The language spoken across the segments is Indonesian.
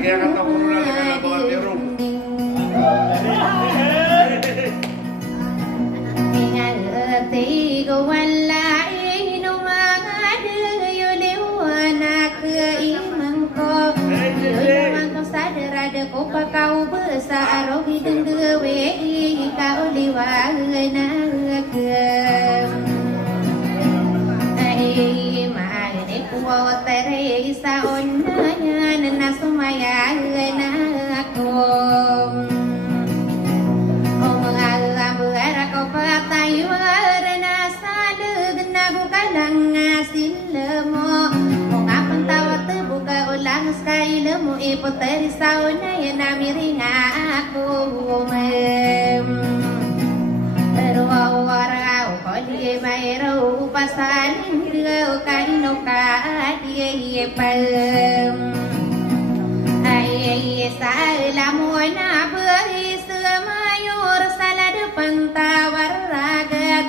Kaya kata ko na lang mga tirong. Tigo wala inumangad yuliwanak imang ko yuliwang ko sadarada ko pakau besar hidung dewe kau liwanag ai maane ko tere sa onnanya na sumaya na ko tayo na sa na bukalang sila mo kung apang tawat buka ulang skyle mo ipoteri sa una yan namiring ako pero araw ko di mayroon pasanin daw kaino ka di pam ay sa lamo na beris mayor sala depan tawar ragat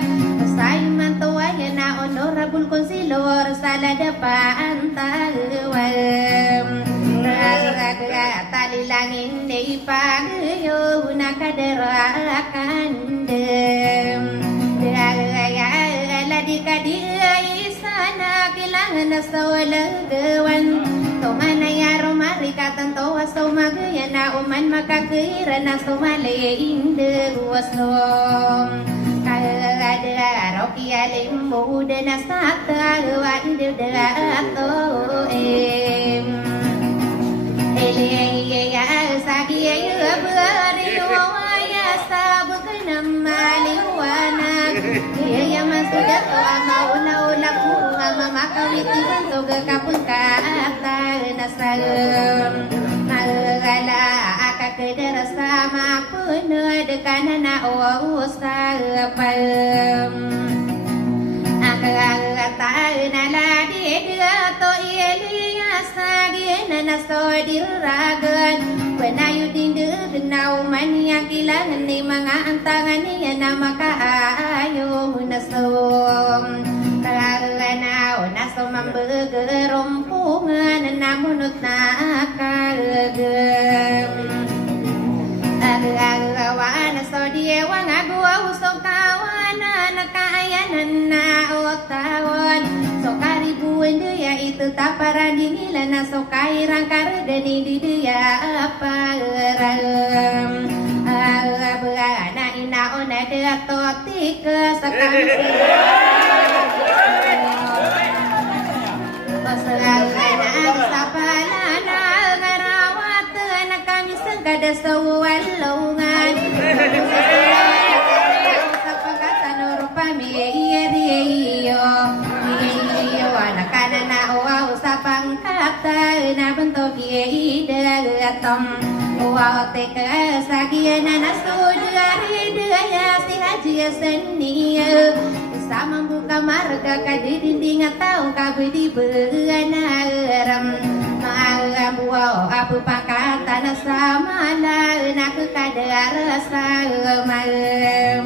say mantuaya na honorable konsilor sala depan tawam raga talilangin di pagayo nakaderakan dem daya ladi kadia isana kilangan sawalagawan tomana ya romarika tanto waso magaya na uman makakira na sumale inde wasom kada roki alim muda na sata wa inde dato ele ya sagi ya bari ya sabuk namaliwana ya masuda mauna ulaku mama kawiti toga kapun kata nasagam malala akakeder sama penuh dekana usapam akakata naladi to ilia sagena nasodir ragan penayudin denau mania kilangan ni mga antangan niya na makaayo nasom talanao naso mambegerompungan namunot na kagam agawan so diewa ngagua usok tawana nakayanan na otawan so karibuan dia itu taparan dingilan na so kairang karagani di dia apa ram agana inaon ada totik sekali kada sawalungan sa pagkatan rupa iyo anakana na uwaw sa pangkatan na bentok idagatong uwaw teka sagian na nasudari daya si haji seniya sa membuka marga kadidinding atau kabudi beanaram buau apu pakatan sama nak kadar malam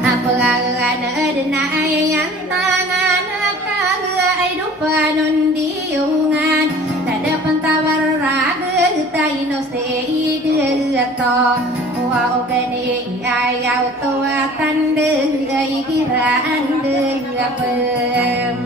apa ada yang tangan kagai dupanun diungan tak ada pentawar raga taino seidato wow gani ayau tua tande kiraan degapem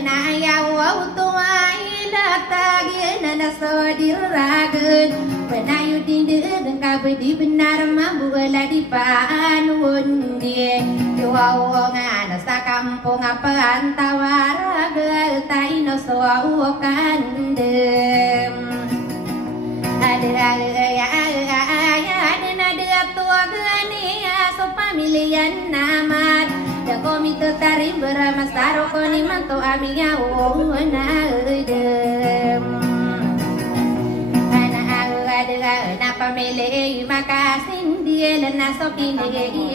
na yaw tuai latagin na sodir ragun penayudin den kabedi benar mabuala di paanun die wow ngana sa kampung apa antawara gal taino so kandem ada tua gani so pamilian namat komite tarim beramas taro koni manto amiga na dem ana ada na pamile makasin dia lena sopine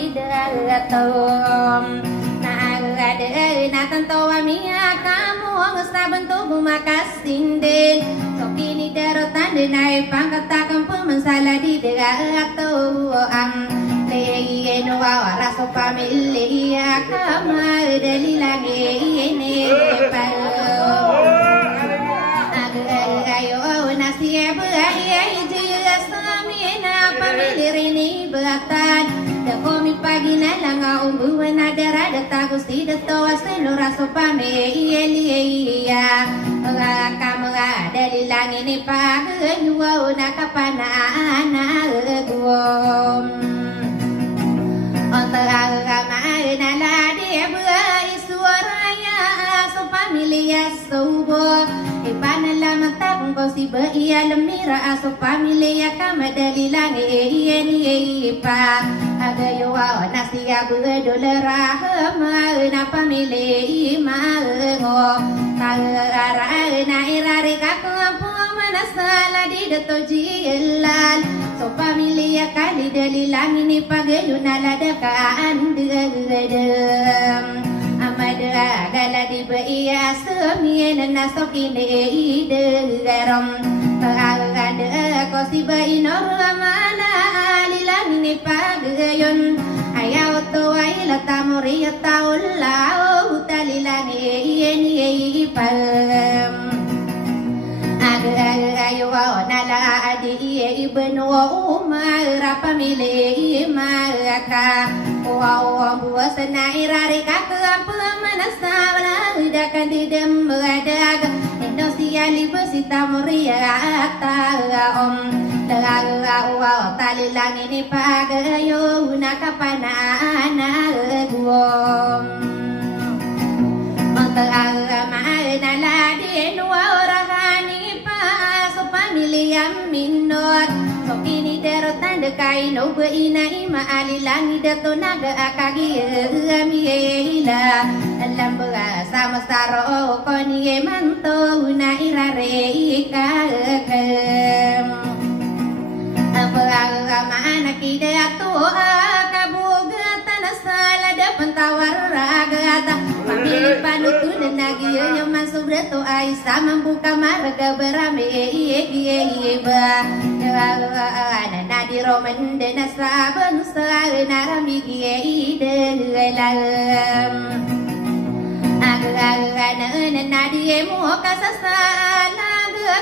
idatom na ada na tanto amiga kamu sabentuk makasin den sopini darotan denai pangkatakan pemensala di degatom eno raso pamilya kama dali lagi ini palo si dato aselura sopame iya kamu dari langit ni pagayuwa nakapanana gum na ladi suaranya sopamilia sobo ipanalaman takong ko si ba iya lemira sopamilia kamadali langit pa agayawa na siya budolera na pamili maengo kagara na irari kako manasala di dato jilal so pamilya kali dali langit ni pagayo na ladakaan dedem amada gala di baiya semien na sokine degaram agada ko si bainor amala langit ni pagayon ayaw to ay latamuri taulao talilangi ni pam ayo nala adi ibnu umar pamili maka wow buas na irari kakak pemanasabra dakan didem badag Indonesia libesita muria taom wow tali langit ni pagayo nakapanana guom na ladin warahani pa so pamilya minor so kini derotan dekai no beina ima alilangi dato naga akagi amila lamba sama saro koni manto na irare ka mana kida to kabuga tanasala depan tawar ragata pamili panutu dan lagi yang masuk beto Aisyah membuka marga berame ba na di roman dan saben narami dalam na di mu kasasala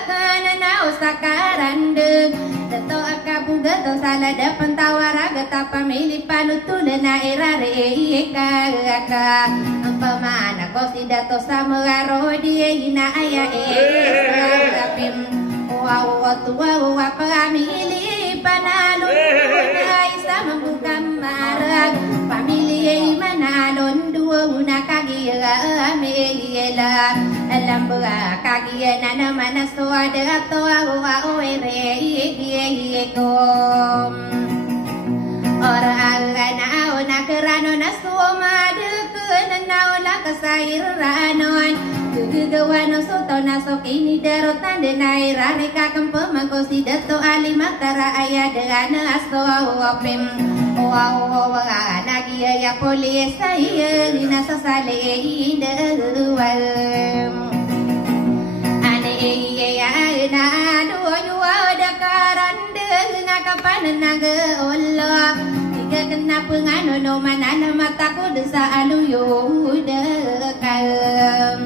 kana usakaran dato akabuga to sala depan tawaraga tapamili panutulan na irare ka pamana ko si dato sa mga rodi na aya sapim wow pamili panalo ay sa membuka marag pamili manalon duong nakagira amela lambura kagia na naman so ada to ere kom orang na kerano na sumade kenao la kasairanon gugawano so to na so kini darotan de naira reka kempema ko si dato alimatara aya dana so opim nagia ya polis saya na sasale indewal na duwa dakaran dengan kapan naga Allah tiga kenapa ngano no mana mataku desa aluyo dekam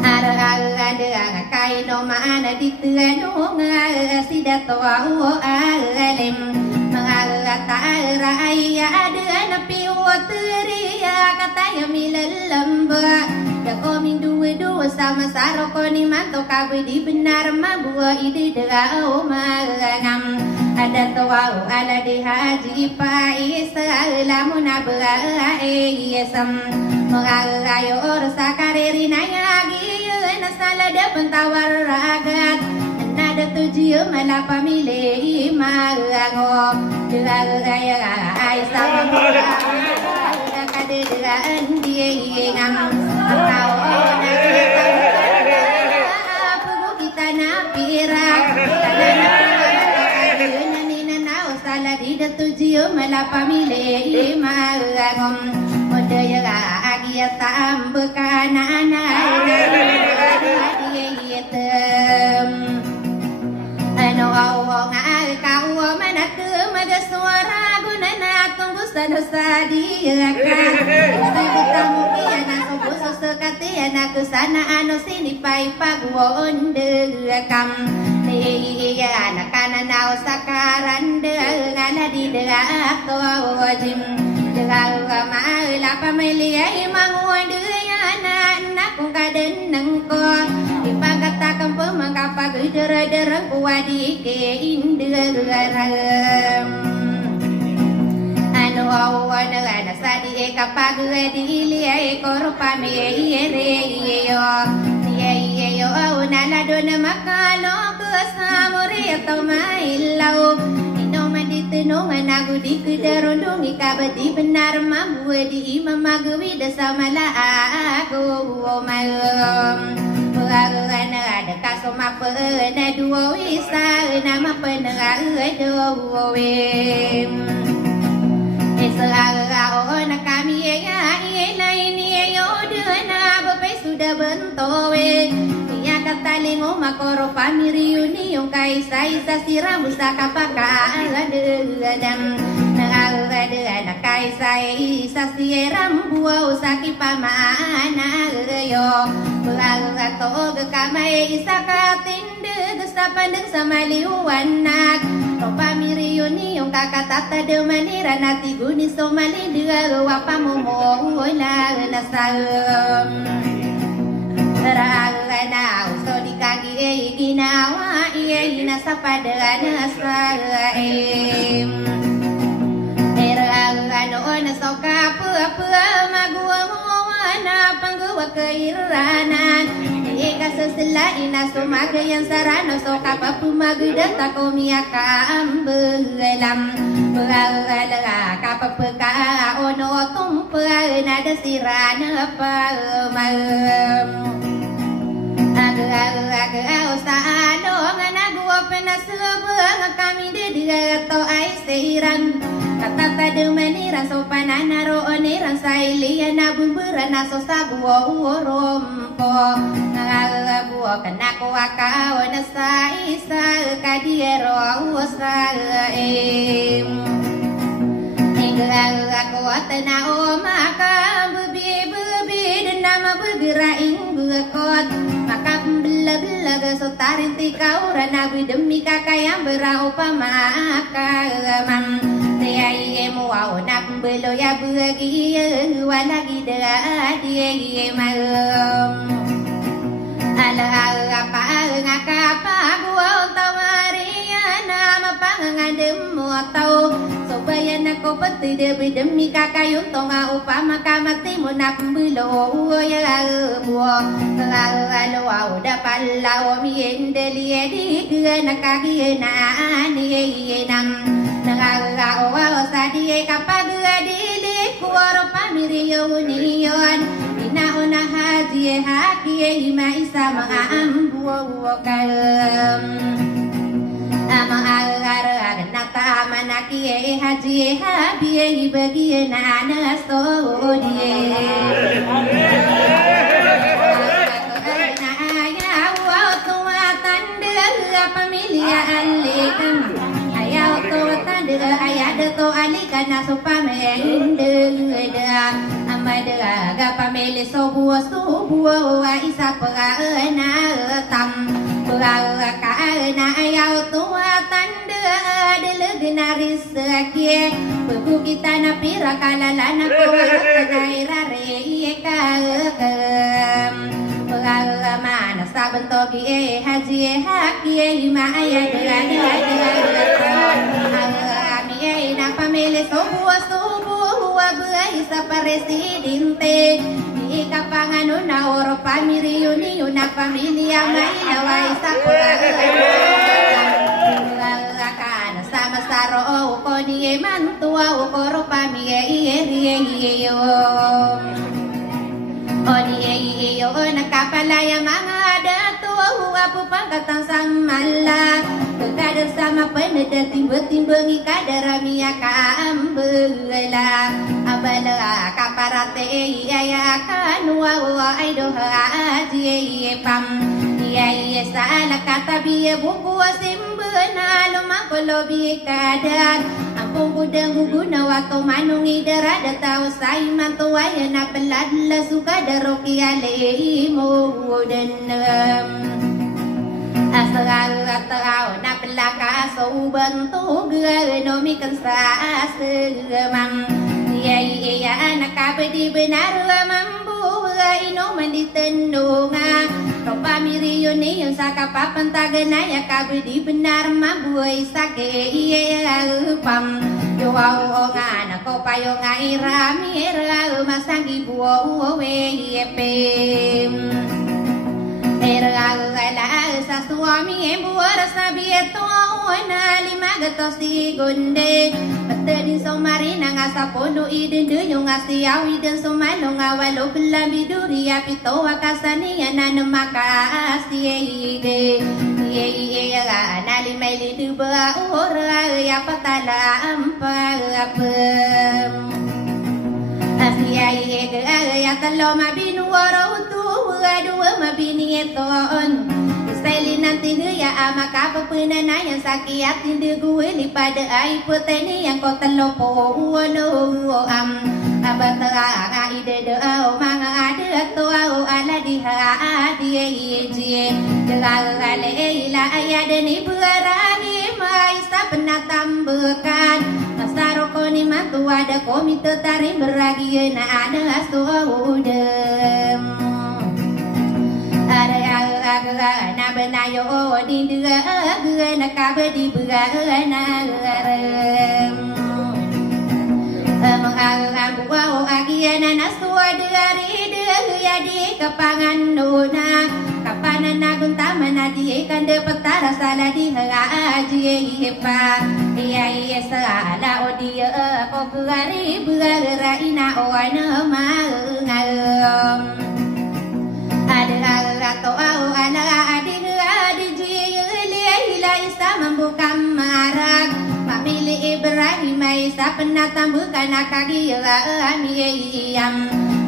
ada kai no mana dituano ngasi dato alim mengata raya ada napi wateria kata ya milal lamba komin dua sama saro koni manto kabe di benar mabua ide derao magam ada tawau ala di haji pa isa lamun abra esam mengayo orsa kareri nayagi nasala depan tawar ragat nada tujuh malapa mile marango deraya isa mabura kade deraan dia ngam atau apa kita napirak salah di tujuh malapa mile marangom mode ya agia tambah kanana ano awong kau mana ke maga suara gunana tunggu dosa dia kan tamu kiana sobo sekati anak kesana anu sini pai paguon dekam iya anak kanan nau sakaran dengan di derak to wajim ma la pamilya manguadana nakung kaden nengko ipagatakan pemangkapa gedera-dera kuadi ke indera anu awana ana sadi kapag di liay korpame yo yo nala dona makalo kesamuri atau mailau Tinungan aku di kedarundung ikabadi benar mampu di imam magwi desa mala aku malam Peragan ada kasoma pena dua wisa nama penengah dua wim Esara ona kami ya ini yodana bapak sudah bentowe kata lingo makoro pamiriuni yung kaisa sira musta kapaka aladam na kaisa isa siram buwa usaki pamana yo to kamay isa katinde sa pandeng sa maliwanak to pamiriuni yung kakatata de manira nati guni so malindiga wapamumo wala nasam Ragana uso di kaki ginawa nasa padana sa Ragano nasa kapua maguwawana pangguwa kairanan Kasasalain na sumagayan sarano so kapapumagdan tako miyaka ambelam Pagalaga kapapaka ono tumpa nada sirana pa Aga sa ano nga nagawa pa na subang kami didigato ay seiran Katata dumaniran so pananaroon iran sa iliyan na bumburan na so sabuo urompo Nagabuo ka na ko akaw na sa isa kadiero sa Ako at na bubi na mabugiraing bukot Makapamblag so tarinti kaura na demi kakayang berau pamakaman Tiyaye mo aw na pambelo ya bugi walagi dadi Ala pa ngakapagwaw tawarian na mapangadem mo tao Bayan ako pati demi kakayong tonga upama kamati mo na pambilo ya buo Lalawa dapat lawa miendeli di nakagina ni nam Nagagawa sa di kapag dili kuwaro pamiriyo niyon Inauna haji haki maisa mga ambuo kalam Amang agar na tama na kiye haji habiye bagi na nasto die na ayaw tuwatan de pamilya alikam ayaw tuwatan de ayad to alikan na supame de amada ga pamilya so buo isa pa na tam na ayaw tuwatan delagnaris sakye buku kita na pira kalala na ko kagaira re mana saban togi haji haki maya ami na pamilya subu sa presidente Ikapangano na oro pamiriyo niyo na pamilya may naway sa Lakana sama saro ko niye mantua ukoro pamilya iyo O niye nakapalaya mga dato Apu pangkatang samala Kadar sama peneda timbang ikadarami akaambela Abala kaparate iya kanwa ay doha aji pam iya sala katabi buku simbena lumakolo bikadar Ampung gudang guguna waktu manung idara datau say mantua ya na peladla suka daroki alemo denam Asal-asal na pelaka so bentuk no mikan sa segemam iya anak kabedi benar mambu ino manditenunga Ropa miri yoni yung sakapapan taganaya kabedi benar mambu isake iya pam yo au nga nako payo nga irami era masangi buo we yepem era la sa suami embuara sabieto na limagatos di gunde Patadin so marina nga sa pono idin yung nga siyaw idin sumalo nga walo bilambiduri apito akasaniya na namakaasiyege Iye nalimay liduba ura ya patala ampagapem Asiyege ya talo mabinuwara utu adua mabiniyeton Style nanti ya ama kapapuna na yang sakit tindu gue pada ai puteni yang kota lopo uano abatara ide de manga ada to ala diha die je derale ila ayade ni berani mai sa penatam bekan masaroko ni matu ada komite tarim beragi na ada astu udem na benayo di dua na kabedi berana mengalang buau agiana nasua dari dia di kepangan nuna kapanan nagun taman adi kan de petara salah di haji hepa iya salah odia ko gari berina ona mangam ada to au ana adi jili isa membuka marak pamili Ibrahim isa penata bukan akagi amiyam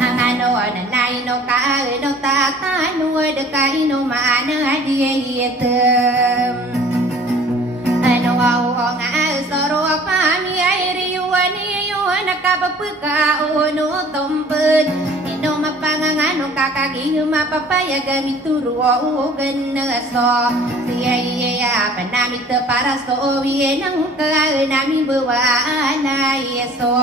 angano nanai no ka no tata no dekai no mana dietem ano au nga soro pami airi wani yuana kapapuka ono tompet no mapangangano kakagi mapapaya gamituru o geneso siya panami te para so nang nami bawana yeso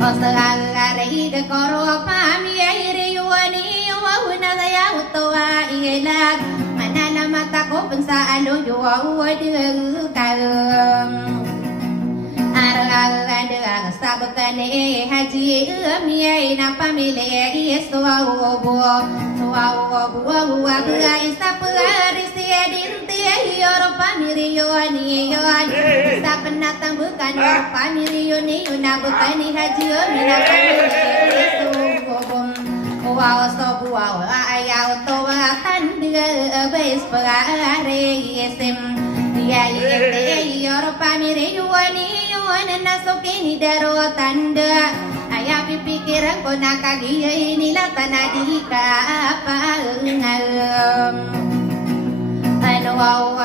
o sagare ide koro pami aire yuani yuana daya utoa ilag manala mata ko pensa alo yuwa de kalem Arang sabotane haji miai na pamile yeso awo abua isa pari siedinte yoro pamiri yoni isa penatang bukan pamiri yoni una butani haji mina pamile yeso wow so wow ayau to tan dia bes pare yesem dia yoro pamiri yoni nasokini daro tanda ayah pikiran ko nakagiya inila tanadika apa ano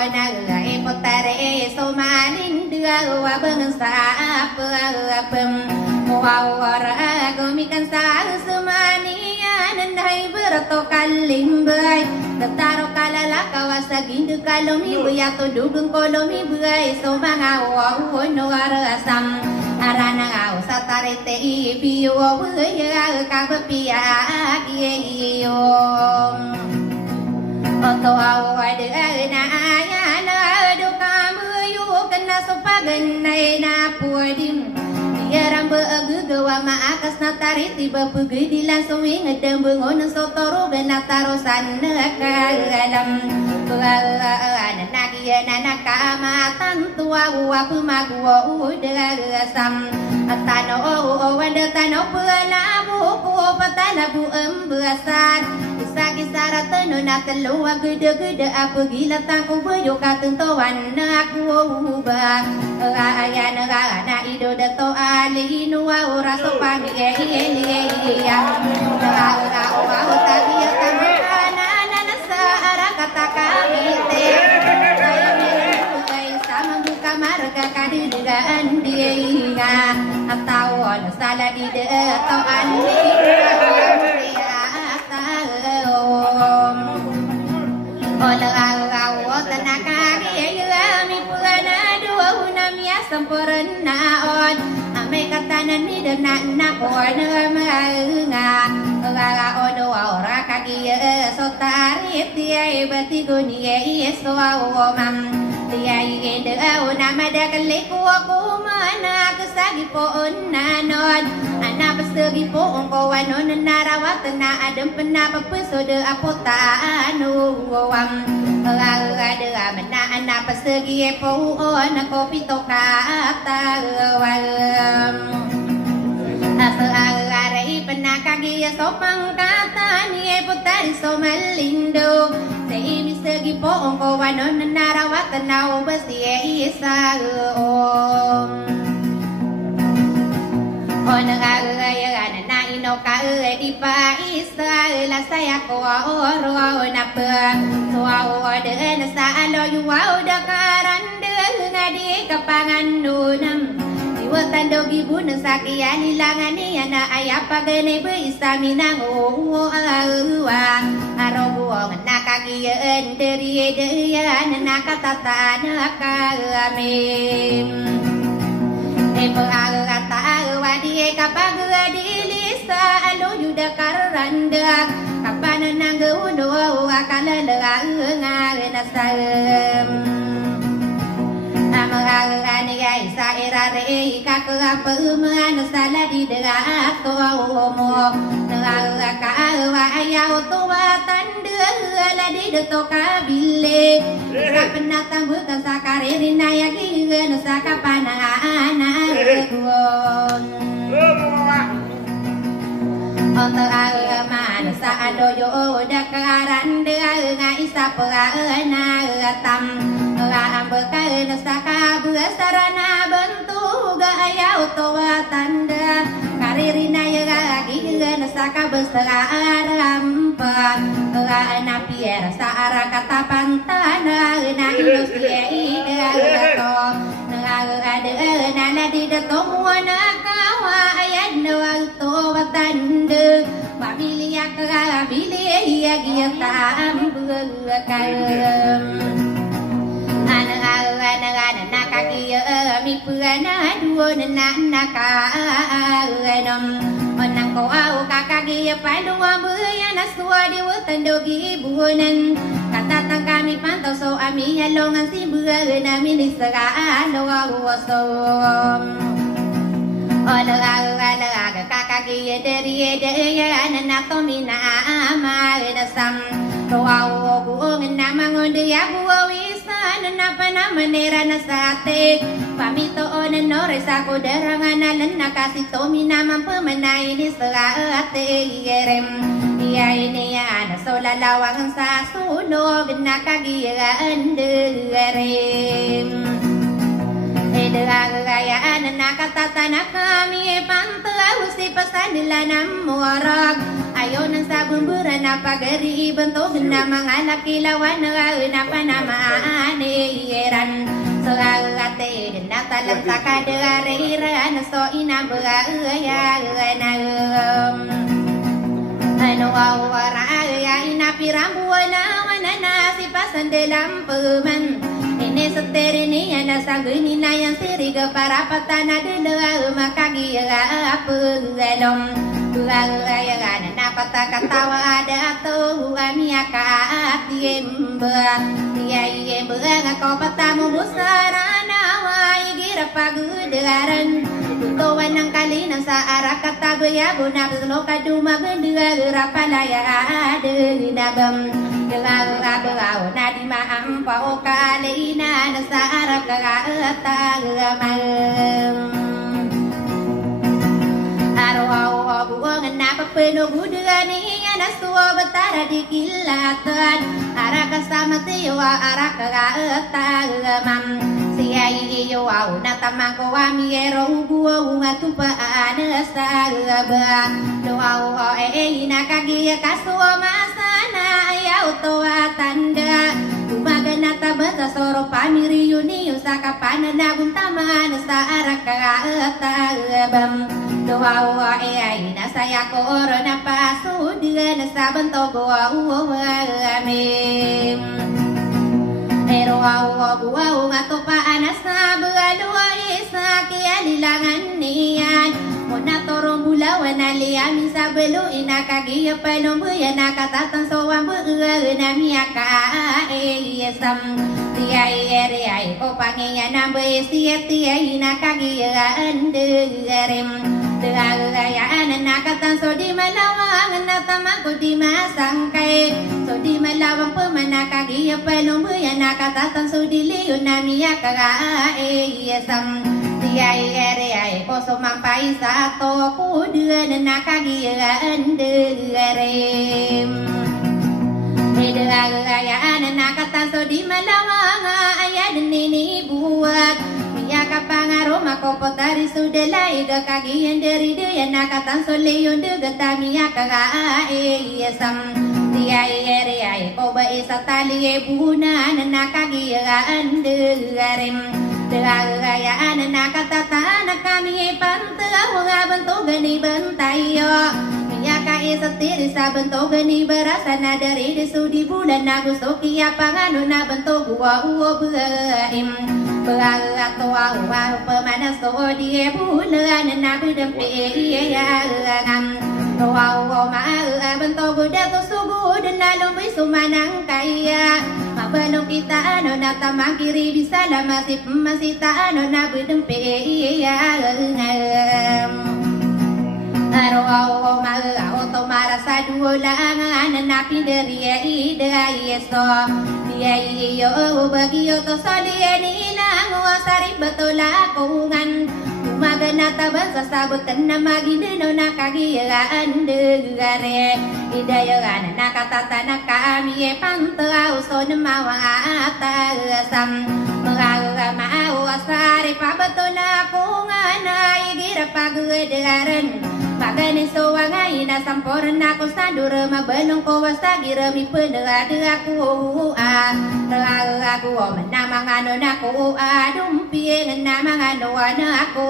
na ipotare so manin dua wabang sa apem wawara gumikan sa sumanian nai berato kalimbay Tataro kalala kawasagin de kalomi buyato dugung kolomi buay so mga no arasam arana aw satarete ibiyo buya kabapia iyo oto aw ade na ayana do kamuyo kana so paganay na pudim Yarang beagawa maakas na tariti bapugay di lang suwing at dambangon ng sotoro ganatarosan na kagalam Nanagyan na nakamatan tuwa pumagwa udagasam At tano wanda tano palabu ko patalabu embasan Isa-kisara tano na kaluwa gada-gada apagila tangko bayo katuntawan na ako ba Ayan na ido dato alinu ora so pamige yang au tabiya tamana nasa ara kata kamite ay sama buka marga kadidigan dia atau salah di atau andi Olah tanaka mi purana dua hunamia sempurnaon na ko na nga ono ora kagiye sotari tiai bati guniye so mam tiai de ona madakale ko aku mana kesagi po nanon ana pesegi po ko wanon narawat na adem pena pepesode apota anu wam ada mana ana pesegi po ona kopi toka ta wam Asal-arai penakagi sopang kata ni putari somalindo Seimi segi poong ko wanon narawat nau besi isa om Onang na ino ka di pa isa la saya ko oro na pa so de na sa alo yu da karan de ngadi kapangan nunam Watan dogi bunang sakian ilangan ni ana ayapa gene beisa minang awa arobuang nakagian dari dia nakatata nakamim Epo agata wadi kapag dilisa alo yuda karanda kapan nang uno akala ngasam Amagani ay sa irare kakapumuan sa ladi dagat ko mo nagakawa ayaw tuwatan ladi to kabile sa penatang bukan sa karirin na yagigan sa kapanaanan ko Untuk man sa adoyo dakaran nga isa na tam ang bekal sa kabesarana bentuk ayaw tuwa tanda karirina yagigan sa kabesaran pa na pier sa ara katapantana na industria to na ladi to na kawa ayan na to batanda pamilya kabili yagiyata ambukal Nakagiya mi purana duo na nakanom Onang ko au kakagiya palunga buya na suwadi wutan dogi buonan Katatang kami pantau so ami alongan si buya na minisaka aloa uwasom Olaga kakagiya dari daya nanakomi na ama nasam Roa buong namang dia buawi Napa nama nera na sate Pamito o na nores ako darangan nalan nakasito minamang pemenay ni sate Ierem Iya ini ya na solalawang sa sunog Nakagiyaan derem Edagayaan na nakatatana kami Pantau si pasan nila ng morag Ayaw ng sabumburan na pagari Bantog na mga lakilawan na panamaan Iran So ate na talang takadariran So inabayan Ano awara inapirambuan na si pasan dalam peman Ini seteri na sangguni na yang siriga para patana dela makagiya apelom Tuayagan na patakatawa ada to amiaka atiemba Tiayemba ngako patamu busarana wai gira pagudaran Tutuan ng kalinan sa arah kata bayabo na loka duma bendera rapalaya adenabam Gelagaw na di maampaw kalina na sa arap kagatamam Araw buwangan na papenugudan niya na suwa batara di kilatan Ara kasama tiwa ara kagatamam Siya iyo na tamang ko amiero buwang atupaan sa gaba Luaw nakagiya kasuwa masana ayaw towa tanda Umagana tabata soro pamiriyo niyo sa kapanan na guntaman sa arakatabam Luaw nasaya ko oro na pasud na sa bantogo amim Pero awa atopaan sa bugalua isa kaya lilangan niyan Muna toro pulau nalia misa belu ina kagi pelum ya nakatatan soam na miaka esam dia ere ko pangenya nambe sia ina kagi anderem ya nakatan so di malawang natamaku di masangkai so di malawang pemana kagi pelum ya nakatatan so di liu na miaka esam dia ere ko so mampai satu kudu na kagi anderem Hedagayaan nakatan so di malawang ayat nini buat Mia kapangaro makopotari sudelai kagian dari dia nakatan so leon de gatamia kaga esam dia ere ko ba isatali buna nakagian derem Dagayaan nakatatan kami pantau bentuk gani bentayo Miyaka isatiri sa bentuk gani berasa na dari desu di bulan Agustus kia pangano na bentuk gua baim Beagato awa pemanas to di bulan na budempe ya ngam Roa ma bentuk dato sugu dan lumbi sumanang kaya Belum kita ano na tamang kiri bisa lah masih tak ano na bedempe ya Aro ma marasa dulang na pinderi ida yeso dia iyo bagi to salieni lang wasari betul akungan Magana tabang sasabutan na magindino na kagilaan degare Idayagan na katatana kami pantau so na mawatasam Mga mawasari pabato na kungan na igira pagdegaren Magani so angay na samporan na ko sa dura mabalong ko wasagira mi pendaga ko Aku menamang ano na ko dumpieng na mga ano ako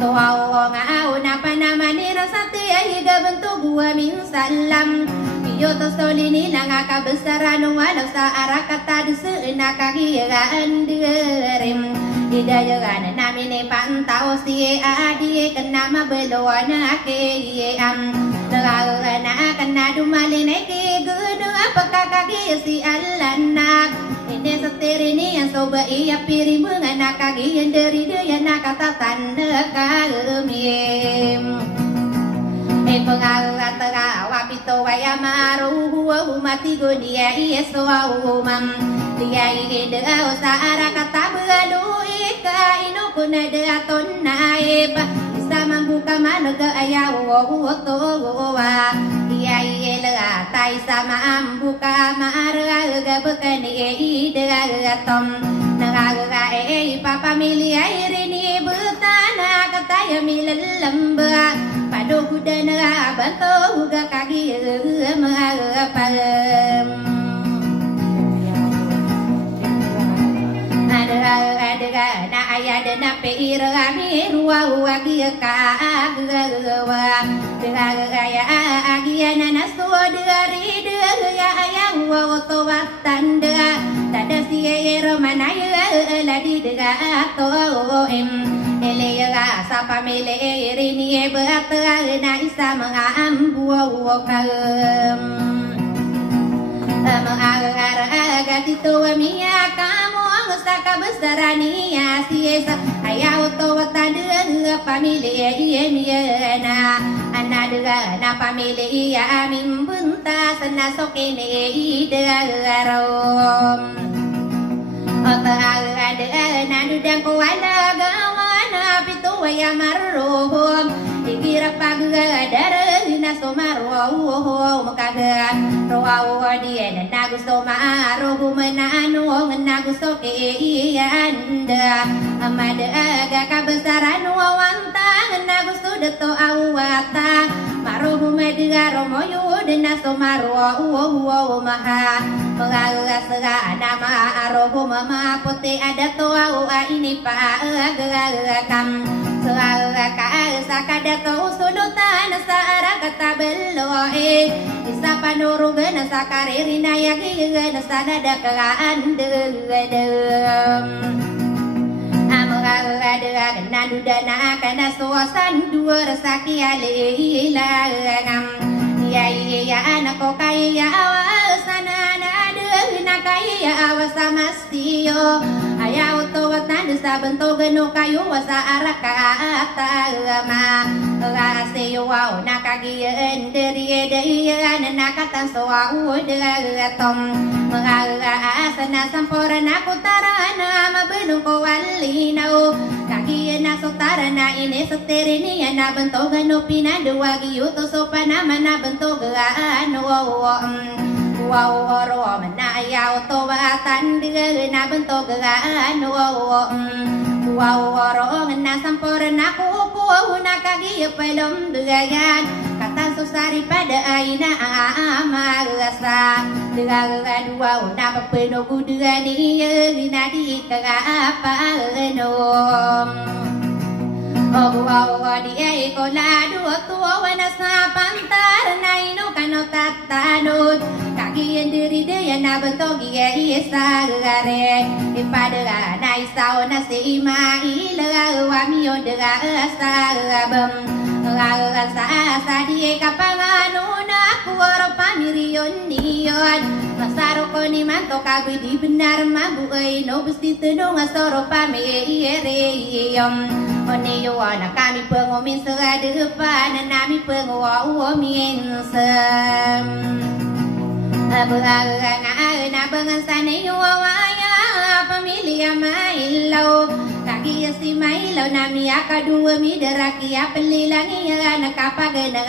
Tuwaw nga na panamanira sa tiyahiga bentuk gua minsalam Iyo to solini na nga kabesaran walaw sa arakata dese na kagigaan derem Idayagan namin pantao si adi kena mabeloa na kiyam na kena dumalin ke gudu apakah kaki si alanak Ini setiri ni yang soba iya piri menganak kaki yang dari dia nak kata tanda kalmim pengalat wapito waya maru mati godia yeso umam dia ide usa ara kata belu ika inu kuna de aton naib bisa membuka managa ayawo to wa dia ile tai sama ambuka maraga bekani ide atom nagaga papa mili airini butana kata ya milalamba Padu kuda na bantu ga kagi magapam Ada na ayad na peira mi ruwa gi ka gawa Dagaya agiana na so dari daya ayang wa to watanda tada siero manaya ladi daga to Eleyaga sa pamile rini bata na isa mga ambuwa kagam Mga dito miya kamo ang sa kabasarani siesa ayaw to watanda pamile miya na anadaga na pamile amin bunta sa nasokene idagarom Otaga na dudang ko alagawa pito waya marohom Ikira pagdara na somaroho makaga Roawo diya na gusto maaroho manano na gusto kiyanda Amadaga kabesaran wawantang na gusto dato awata Maroho madira romoyo na somaroho maha Magaga nama aroho mama puti ada to awa ini pa agakam Saka sakadato sulutan sa arakata beloe Isa panurugan sa karirina yagigan sa nadakagaan degedem Amagaga pada kena dudana kana suasan dua resaki alilangam ya anak ko kaya awasana na kaya awasa mastiyo ayaw to at nandasa bento gano kayo wasa arakatagama Rasiyo wow nakagiyan deriya nakatan so audatom mga asa na sampora na kutara na mabulong ko walinaw kagiyan na sotara na inesotere niya na bento gano pinaduwagi yuto so panaman na bento gaano wow ro manayaw to batan de na bento gaano wow ro na sampora na kupo nakagiya pelom dugayan kata susari pada aina amarasa duga dua na papeno gudani na di kagapa no di ay ko lado tuwa na sa pantar na ino kano tatanod kagiyan diri de na bentogi isa gare ipada na isaw na si maila wamiyo daga sa bam sa di kapangano na kuwaro pamiriyon niyon masaro ko ni manto kagoy di benar mabuhay no gusti tenong asoro pamiriyom Oniyo na kami pengomin sa depan nami pengomin sem Abang na bangan sanayo waya pamilya mailaw kaki si mailaw nami akadua mi deraki apelilangi nakapagana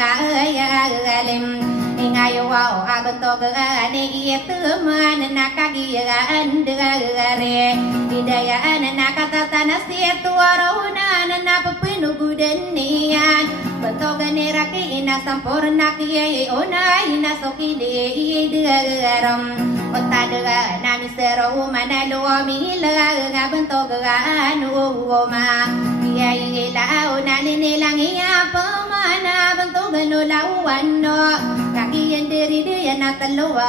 alim Ingayo wow agonto gane itu man nakagiyan degare hidayaan nakatatana situ arona napapinugudan niyan bentogane raki ina sampurna kiye ona ina sokide degaram otadaga nami sero manalo mila ngabentoga ma kiye la ona nilang iya pamana bentoga no lawano kagiyan diri dia na taluwa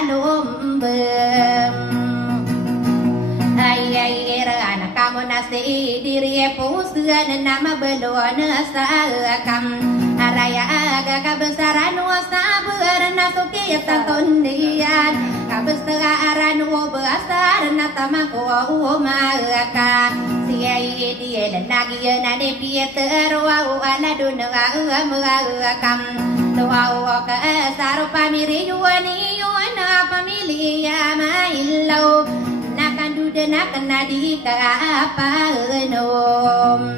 alumbem ay era kamu nasi diri pusgan nama belon sakam araya aga kabesaran wasabar nasuki tatondian kabesaran wo besar natamako umaka siai dia nagian ade pieter wa ala dunga kam Tuwa ka saro pamiri yuani yuana pamilya mailaw nakanduda nakanadi ka apanom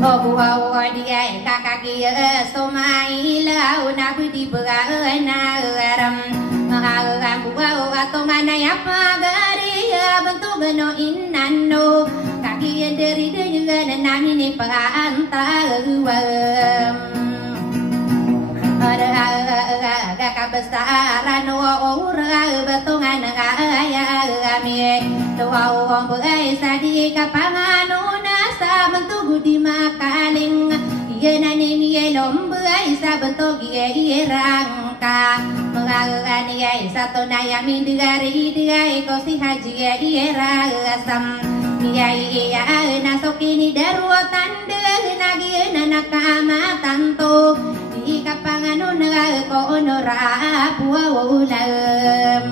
Obuwa dia kakagiya somailaw nabudi bagana aram Magagambuwa atongana yapagari bentugano inano kagiya dari dengan namini paantaluwam Ada kabesaran ora betongan aya ami doa ombai sadi kapangano nasa bentugu di makaling yenani mielom bai sa bentugi irangka mengagani ai satu nayami digari digai kosi haji irasam Miyai nasokini daruatan nagi nanakama tanto di kapangano ko onora puaulam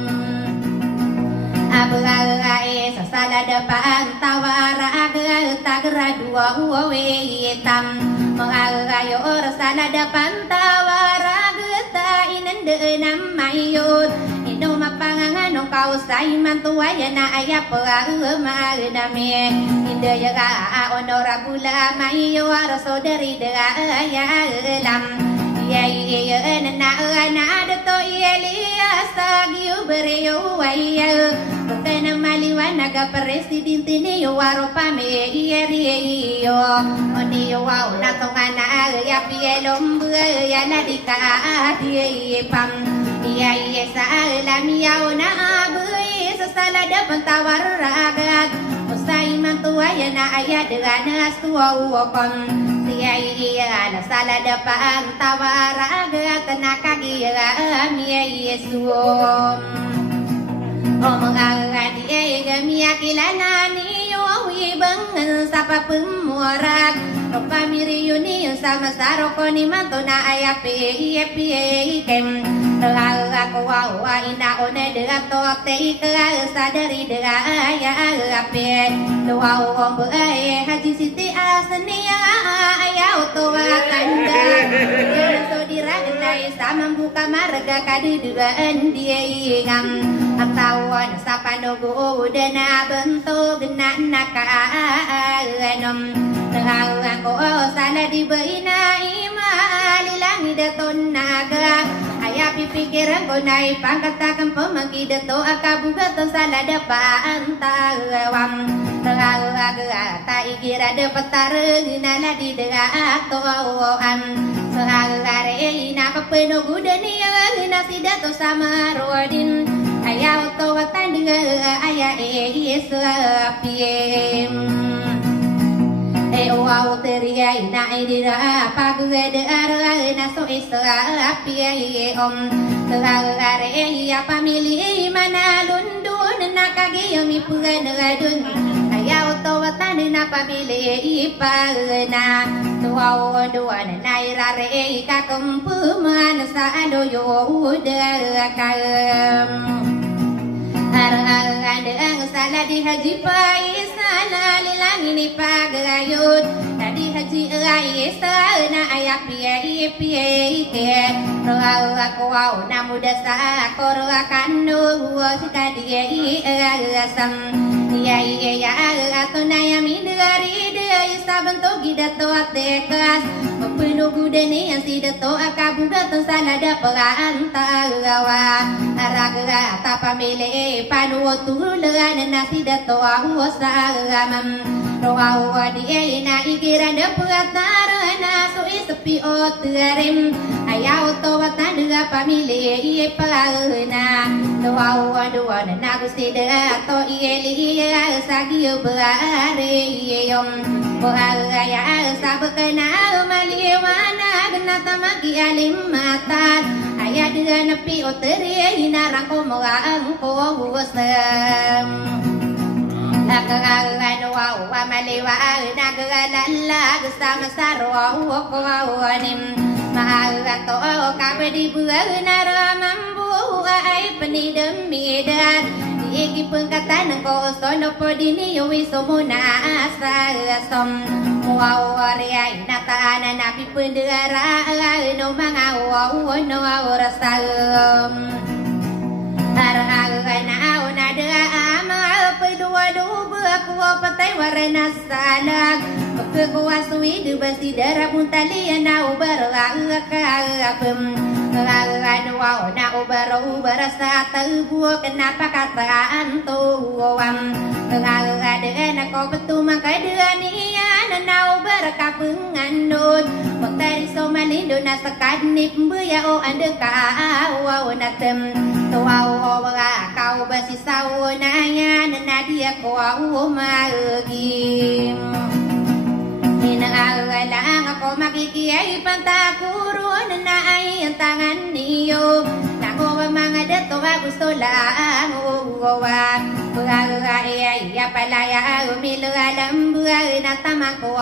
Abagai sasala depan tawara tagra dua uwetam Mengagayo sala depan tawara geta inende namayot Ino mapanganganong kausay mantuwaya na ayap magnami Indaya ka onora bula mayo araso dari alam Iya na dato Elias agiu bereyo waya Bukana maliwan naga presidente niyo waro pame iyo Oniyo wow natongana ya pielom ya nadika pam Iya sa alamiyaw na abuy sa salada pantawar ragat Usay mantuwaya na ayad ganas tuwawakon Iya na salada pantawar ragat nakagiya miya Yesuom O mga gadi ay gamiya kilala niyo ibang sapa pemurak Ropa miriyuni sama saroko ni mantona ayape iye kem Aku wawa ina one dea tote ike sadari dea ayape Wawa beae haji siti asenia ayau toa kanda So diragenai sama buka marga kadiduan dia ingam Aktawan sapa nogo udena bentuk genanaka anom Nangawang ko sana di baina ima lilangi daton naga Ayah pikiran ko na ipangkatakan pemangki dato akabuga to sala dapaan tawam Nangawang ta ikira dapat tarengina di dega atoan Sehari ina kapeno gudani nasi dato sama rodin Ayah otowatan dengan ayah esapiem Wow teria ina idira pague de ara na so esapie om Terare ya pamili mana lundun nakagi yang ipugan radun Ayah otowatan na pamili ipagna Wow duan nairare kakumpuman sa adoyo udakam Arang salah di haji paisana lilang ini pagayut Tadi haji aisana ayah piye ke Roa aku au namu dasa koro akan nuwa sikadi asam Ya atau nayami dari dia sabentuk gidato atekas Penuh gudeni yang si dato akabuga to salada perantarawa Araga tapamile panu tulan nasi dato ahu saramam Roa di ina ikiran dapat narana so sepi otarim Ayah to watanda pamile ie parana Doa na gusti dato ieli sagio berare yom Beraya sabakana maliwana genata magi alim matan Ayah dia nepi oteri hinarang komoga angko husam Nagalan wa maliwa nagalan sama sarwa ukowanim Mahalato kabadi buana mambu ay penidem bidan Iki pengkatan ko sono podini yowi somuna asasom Muawariay natana napi pendera no mangawa no rasam Aragana nada amal pedua aku patai warna salag Kekuasui dubasi darah puntali na ubaragakapem Wow, na ubara sa tabuo kenapa kataan tuwam Ngaladen ako betumang kadanian na ubara kapunganun Pagtari so malindo na sa kadnip buya o andeka wow natem Tuwaw kau basi sawo na yan na dia ko magim Hinaalang ako makikiyay pantakuron na ay ang tangan niyo Nako mga dato gusto lang uwa Pagkakaya palaya umilo alam buhay na tamang ko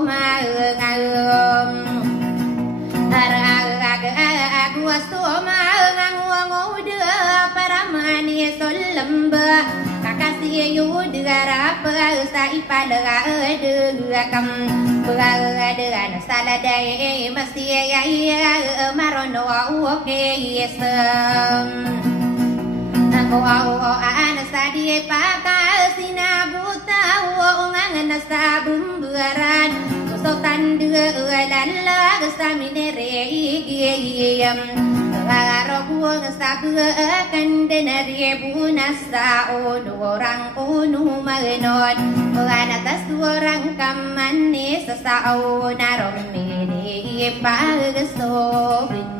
umangayom Aku asuma nganguangu dua para mani solamba kakasih yudara sa ipalaga dua kam pagadagan saladai masih ya marono oke yesam Aku ana sadie pakal sinabuta ngangan sa bumburan Sultan dua lala saminere igiyam Ragarobuang sabuakan denari bunasa orang unu magenod Paganatas orang kamani sa sao naromini pagasobin